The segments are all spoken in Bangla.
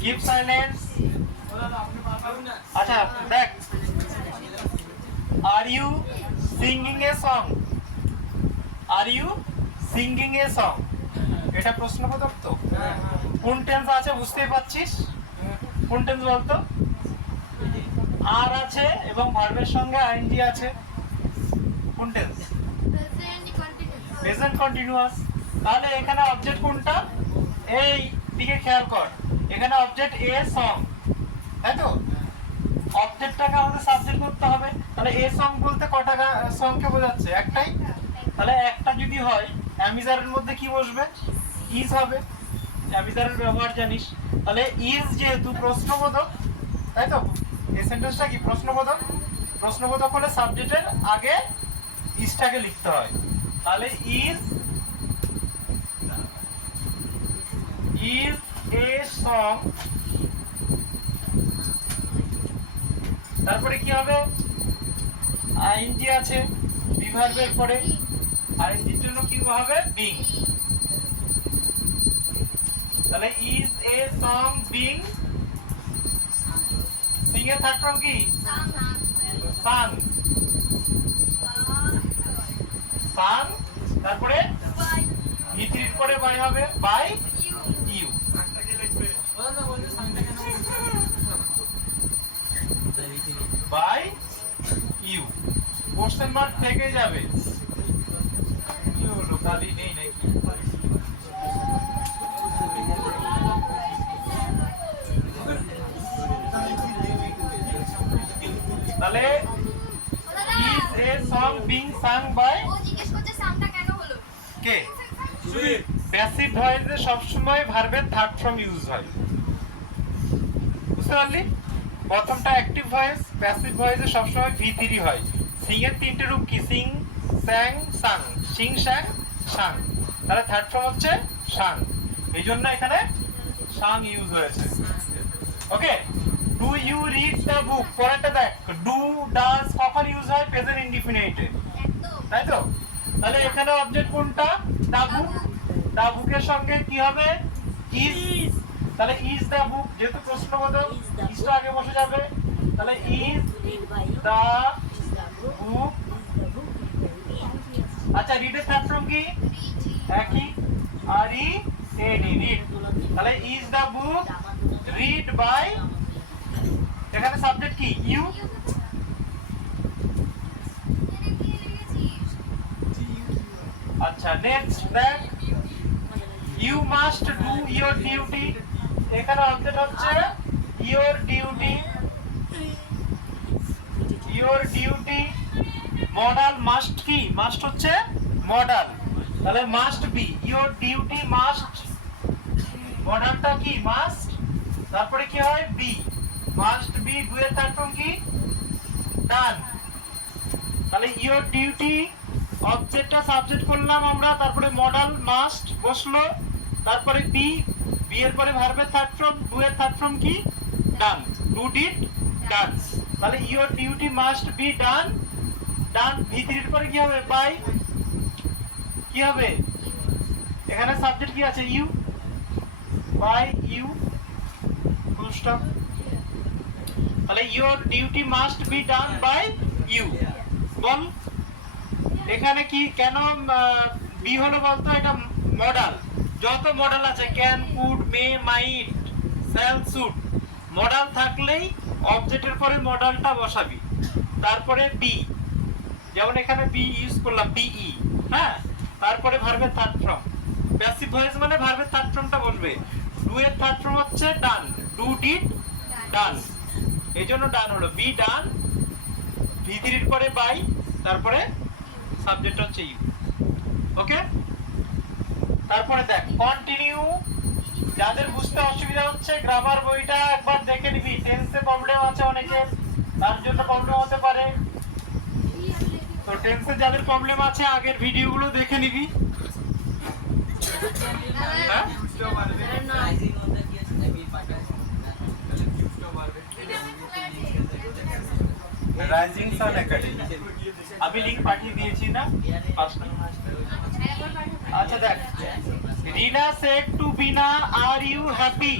Keep silence. আচ্ছা দেখ, are you singing a song, are you singing a song, এটা প্রশ্নবোধক তো। কোন টেন্স আছে বুঝতেই পারছিস? কোন টেন্স বলতো? আর আছে এবং ভার্বের সঙ্গে আইএনজি আছে। কোন টেন্স? Present continuous. তাহলে এখানে অবজেক্ট কোনটা? এই দিকে খেয়াল কর, এখানে অবজেক্ট এ সং, তাই তো? অবজেক্টটাকে আমাদের সাবজেক্ট করতে হবে। তাহলে এ সং বলতে কটা সংকে বোঝাচ্ছে? একটাই। তাহলে একটা যদি হয়, অ্যামিজারের মধ্যে কি বসবে? ইজ হবে। অ্যামিজারের ব্যবহার জানিস। তাহলে ইজ যেহেতু প্রশ্নবোধক, তাই তো? এই সেন্টেন্সটা কি প্রশ্নবোধক? প্রশ্নবোধক হলে সাবজেক্টের আগে ইজটাকে লিখতে হয়। তাহলে ইজ এ সং, তারপরে কি হবে? আইএনজি আছে বিভার্বের পরে, আইএনজির জন্য কি হবে? বিং। তাহলে is a song being, Singh এর থার্ড ফর্ম কি? সাং। সাং, তারপরে ভিতরির পরে বাই হবে, by you. By you, question mark থেকে যাবে। কি হলো, খালি নেই নাকি? তাহলে is a song being sung by, ও জিজ্ঞেস করছে সাংটা কেন হলো? কে? প্যাসিভ ভয়েসে সবসময় ভার্বের থার্ড ফর্ম ইউজ হয়, বুঝতে পারলি? প্রথমটা অ্যাক্টিভ ভয়েস, প্যাসিভ ভয়েসে সবসময় ভি3 হয়। সিং এর তিনটে রূপ কি? সিং, স্যাং, সাং। সিং, স্যাং, সাং। তাহলে থার্ড ফর্ম হচ্ছে সাং, এই জন্য এখানে সাং ইউজ হয়েছে। Okay, do you read the book, পরেরটা দেখ, ডু ডাজ কখন ইউজ হয়? প্রেজেন্ট ইনডিফিনিটে, একদম। তাই তো? তাহলে এখানে অবজেক্ট কোনটা? The book. দ্য বুকের সঙ্গে কি হবে? ইজ। তাহলে ইজ দ্য বুক, যেহেতু প্রশ্নবোধক ইজটা আগে বসে যাবে। তাহলে ইজ দ্য বুক। আচ্ছা, রিডের থার্ড ফর্ম কি? একই, R E A D, read. তাহলে is the book read by, এখানে সাবজেক্ট কি? ইউ। আচ্ছা নেক্সট দেখ, you must do your duty, এখানে অবজেক্ট হচ্ছে your duty. Your duty, modal must কি? মাস্ট হচ্ছে মডাল, তাহলে must be, your duty must, মডালটা কি? মাস্ট। তারপরে কি হয়? Be, must be. ডু এর থার্ড ফর্ম কি? ডান। তাহলে ইয়োর ডিউটি, অবজেক্টটা সাবজেক্ট করলাম আমরা, তারপরে মডাল মাস্ট বসলো, তারপরে বি, বি এর পরে ভার্বের থার্ড ফর্ম, ডু এর থার্ড ফর্ম কি? ডান। Do did done. তাহলে your duty must be done. Done, ভি3 এর পরে কি হবে? বাই। কি হবে? এখানে সাবজেক্ট কি আছে? You, by you, full stop. তাহলে your duty must be done by you. বল এখানে কি কেন বি হলো বলতো? এটা মডাল, যত মডাল আছে can, could, may, might, shall, should, modal থাকলেই অবজেক্টের পরে মডালটা বসাবি। তারপরে বি, যেমন এখানে বি ইউজ করলাম, বিই, হ্যাঁ। তারপরে ভার্বের থার্ড ফর্ম, প্যাসিভ ভয়েস মানে ভার্বের থার্ড ফর্মটা বসবে। ডু এর থার্ড ফর্ম হচ্ছে ডান, ডু ডিড ডান, এই জন্য ডান হলো, বি ডান। ভি3 এর পরে বাই, তারপরে সাবজেক্ট হচ্ছে ইউ। ওকে, তারপরে দেখ কন্টিনিউ। যাদের বুঝতে অসুবিধা হচ্ছে গ্রামার বইটা একবার দেখে নিবি, টেন্সে প্রবলেম আছে অনেকের, তার জন্য প্রবলেম হতে পারে। তো টেন্সে যাদের প্রবলেম আছে আগের ভিডিওগুলো দেখে নিবি। হ্যাঁ, রাইজিং সান একাডেমি আমি লিংক পাঠিয়ে দিয়েছি না? আচ্ছা দেখ, Rina said to Bina, are you happy?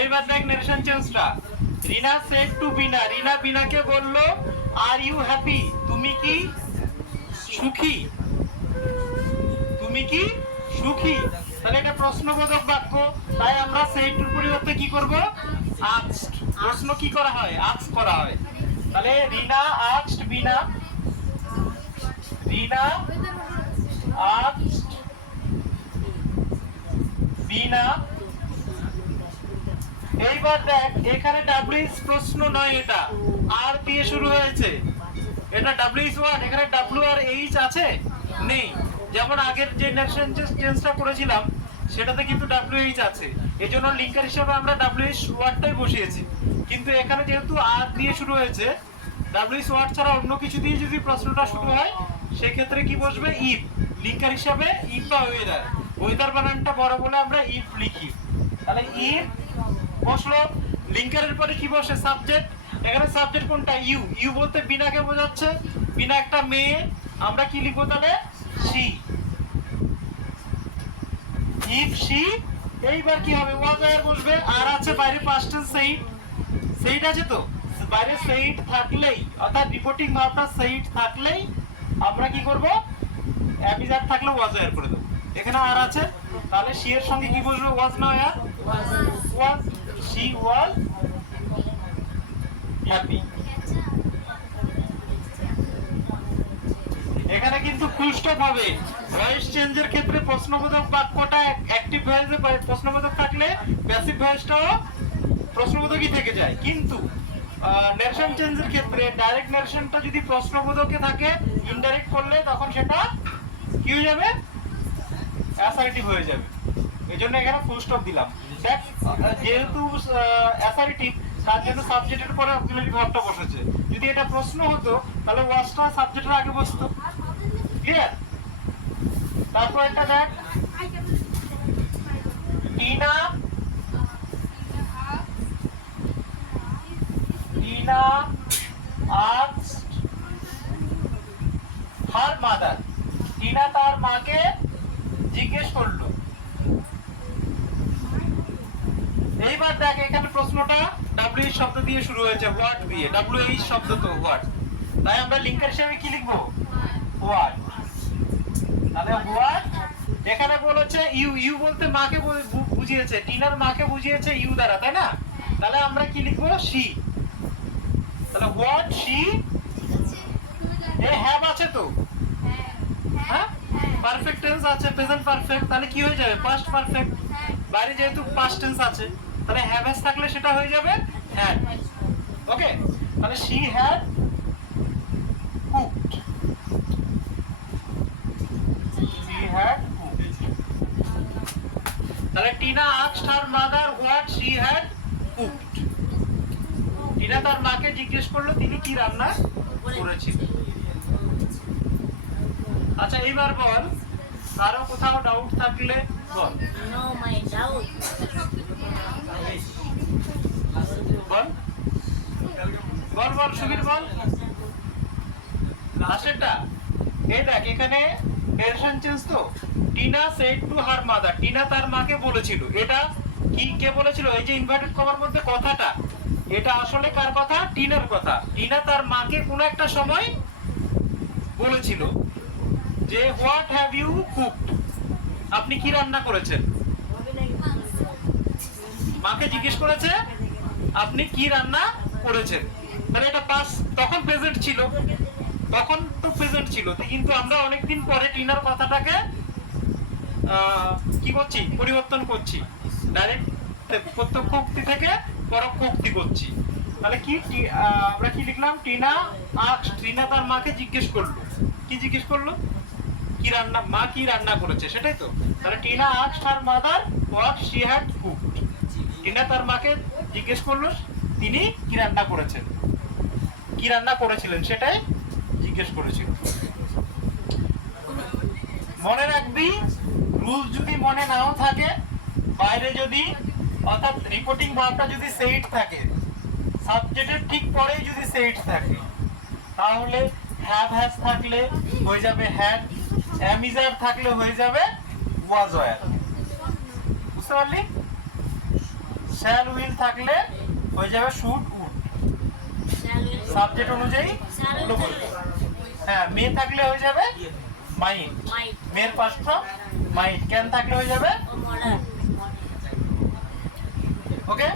এইবার দেখ নারেশন চেঞ্জটা। রিনা সেড টু বিনা, রিনা বিনাকে বলল আর ইউ হ্যাপি, তুমি কি সুখী, তুমি কি সুখী। তাহলে এটা প্রশ্নবোধক বাক্য, তাই আমরা সেড টুর পরিবর্তে কি করব, আস্কড। প্রশ্ন কি করা হয়, আস্ক করা হয়। তাহলে রিনা আস্কড বিনা, রিনা asked বিনা। এইবার দেখ এখানে ডাব্লিউএস প্রশ্ন নয়, এটা আর দিয়ে শুরু হয়েছে, এটা ডাব্লিউএস ওয়ার্ড, এখানে ডাব্লিউ আর এইচ আছে নেই। যেমন আগের যে নারেশন চেঞ্জটা করেছিলাম সেটাতে কিন্তু ডাব্লিউএইচ আছে, এজন্য লিঙ্কার হিসেবে আমরা ডাব্লিউএস ওয়ার্ডটাই বসিয়েছি। কিন্তু এখানে যেহেতু আর দিয়ে শুরু হয়েছে, ডাব্লিউএস ওয়ার্ড ছাড়া অন্য কিছু দিয়ে যদি প্রশ্নটা শুরু হয় সেক্ষেত্রে কি বসবে, ইফ। লিঙ্কার হিসাবে ইফ বা ওয়েদার, ওয়েদার বানানটা বড় বলে আমরা ইফ লিখি। তাহলে ইফ বসলো, লিঙ্কারের পরে কি বসে, সাবজেক্ট। এখানে সাবজেক্ট কোনটা, ইউ। ইউ বলতে বিনাকে বোঝাচ্ছে, বিনা একটা মেয়ে, আমরা কি লিখবো তাহলে, শি। ইফ শি, এইবার কি হবে, ওয়াজ আর বসবে, আর আছে বাইরে পাস্ট টেন্স সেইড, সেইড আছে তো, বাইরে সেইড থাকলেই অর্থাৎ রিপোর্টিং ভার্বটা সেইড থাকলেই আমরা কি করব, অ্যাবিজার থাকলে ওয়াজ আর করে দেব। এখানে আর আছে, তাহলে শি এর সঙ্গে কি বসবে, ওয়াজ না আর, ওয়াজ। She was happy. এখানে কিন্তু ফুল স্টপ হবে। ভয়েস চেঞ্জের ক্ষেত্রে প্রশ্নবোধক বাক্যটা অ্যাক্টিভ ভয়েসে, প্রশ্নবোধক থাকলে প্যাসিভ ভয়েসটাও প্রশ্নবোধকই থেকে যায়। কিন্তু নারেশন চেঞ্জের ক্ষেত্রে ডাইরেক্ট নারেশনটা যদি প্রশ্নবোধকে থাকে, ইনডাইরেক্ট করলে তখন সেটা কি হয়ে যাবে, অ্যাসার্টিভ হয়ে যাবে। এজন্য এখানে ফুল স্টপ দিলাম। দেখ যেহেতু অ্যাসার্টিভ, তার জন্য সাবজেক্টের পরে অক্সিলারি ভার্বটা বসেছে। যদি এটা প্রশ্ন হতো তাহলে ওয়াজটা সাবজেক্টের আগে বসতো। ক্লিয়ার? তারপর একটা দেখ, Tina asked her mother, Tina তার মাকে জিজ্ঞেস করলো। এইবার দেখ এখানে প্রশ্নটা ডাব্লিউ শব্দ দিয়ে শুরু হয়েছে, হোয়াট দিয়ে, ডাব্লিউ এইচ শব্দ তো হোয়াট, তাই আমরা লিঙ্কার হিসেবে কি লিখবো, হোয়াট। তাহলে হোয়াট, এখানে বলেছে ইউ, ইউ বলতে মাকে বুঝিয়েছে, টিনার মাকে বুঝিয়েছে ইউ দ্বারা, তাই না? তাহলে আমরা কি লিখবো, শি। তাহলে হোয়াট শি, এ হ্যাভ আছে তো, হ্যাঁ পারফেক্ট টেন্স আছে, প্রেজেন্ট পারফেক্ট, তাহলে কি হয়ে যাবে, পাস্ট পারফেক্ট। বাইরে যেহেতু পাস্ট টেন্স আছে তাহলে হ্যাভ হ্যাজ থাকলে সেটা হয়ে যাবে হ্যাড। ওকে, তাহলে she had cooked, she had cooked. তাহলে Tina asked her mother what she had cooked, Tina তার মাকে জিজ্ঞেস করলো তিনি কি রান্না করেছিলেন। আচ্ছা এইবার বল, কারো কোথাও ডাউট থাকলে বল। No, my doubt. বল বল বল সুবীর বল। লাস্টেরটা এই দেখ, এখানে নারেশন চেঞ্জ তো, Tina said to her mother, Tina তার মাকে বলেছিল। এটা কি কে বলেছিল, এই যে ইনভার্টেড কমার মধ্যে কথাটা, এটা আসলে কার কথা, টিনার কথা। টিনা তার মাকে কোনো একটা সময় বলেছিল যে হোয়াট হ্যাভ ইউ কুকড, আপনি কি রান্না করেছেন। মাকে জিজ্ঞেস করেছে আপনি কি রান্না করেছেন, তাহলে এটা পাস, তখন প্রেজেন্ট ছিল, তখন তো প্রেজেন্ট ছিল, কিন্তু আমরা অনেকদিন পরে টিনার কথাটাকে কি করছি, পরিবর্তন করছি, ডাইরেক্ট প্রত্যক্ষ উক্তি থেকে পরোক্ষ উক্তি করছি। তাহলে কি আমরা কি লিখলাম, টিনা আস্কড, টিনা তার মাকে জিজ্ঞেস করলো, কি জিজ্ঞেস করলো, কি রান্না, মা কি রান্না করেছে, সেটাই তো। তাহলে Tina asked her mother what she had cooked, Tina তার মাকে জিজ্ঞেস করলো তিনি কি রান্না করেছেন, কি রান্না করেছিলেন সেটাই জিজ্ঞেস করেছিল। মনে রাখবি, রুল যদি মনে নাও থাকে, বাইরে যদি অর্থাৎ রিপোর্টিং ভার্বটা যদি সেইড থাকে, সাবজেক্টের ঠিক পরেই যদি সেইড থাকে, তাহলে হ্যাভ হ্যাজ থাকলে হয়ে যাবে হ্যাড, অ্যামিজার থাকলে হয়ে যাবে ওয়াজ ওয়ার। বুঝতে পারলি? শ্যাল উইল থাকলে হয়ে যাবে শুড উড, সাবজেক্ট অনুযায়ী ওগুলো বলবে। হ্যাঁ, মে থাকলে হয়ে যাবে মাইট, মেয়ের পাস্ট ফর্ম মাইট। ক্যান থাকলে হয়ে যাবে ওকে।